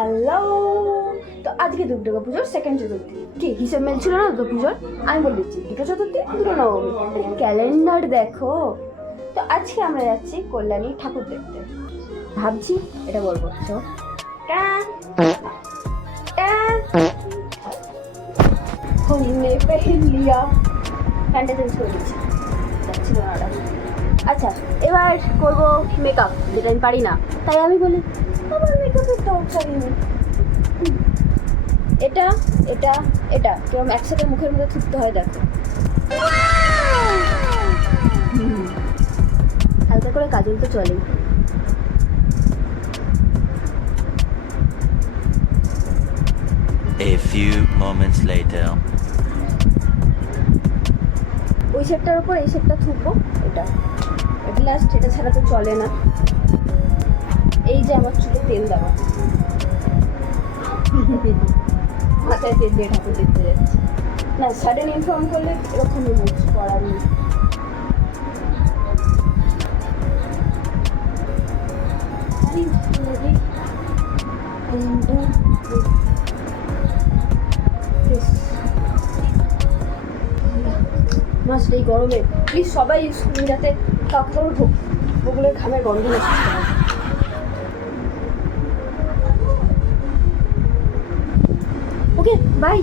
Hello, তো আজকে দুর্গা পুজোর সেকেন্ড চতুর্থী। কি হিসেব মেলছিল না দুর্গা পুজোর? আমি বলে দিচ্ছি দুটো চতুর্থী দুটো নবমী। ক্যালেন্ডার দেখো। তো আজকে আমরা যাচ্ছি কল্যাণী ঠাকুর দেখতে। ভাবছি এটা বলবো। हमने पहन लिया। প্যান্টটা চেঞ্জ করে দিচ্ছি, যাচ্ছিল না ওটা। আচ্ছা, এবার করবো মেকআপ, যেটা আমি পারি না, তাই আমি বলি আমার মেকআপের দরকার নেই। এটা এটা এটা কেরম একসাথে মুখের মধ্যে থুকতে হয় দেখো। হালকা করে কাজল তো চলেই। A few moments later. ওই শেপটার উপর এই শেপটা থুকবো। এটা লাস্ট, এটা ছাড়া তো চলে না। এই যে আমার চুলে তেল দেওয়া, মাথায় তেল দিয়ে ঠাকুর দেখতে যাচ্ছে না। সাডেন ইনফর্ম করলে এরকমই হচ্ছে, করার নেই। মাস্ট এই গরমে প্লিজ সবাই যাতে কাপড় ওগুলোর ঘামের গন্ধ না শুনতে হয়। Okay bye.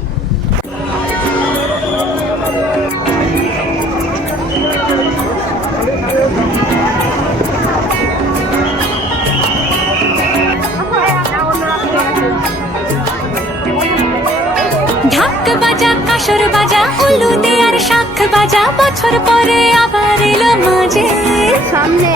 ঢাক বাজা কাসর বাজা উলুদে আর শাখ বাজা, বছর পরে আবার এলো মাঝে সামনে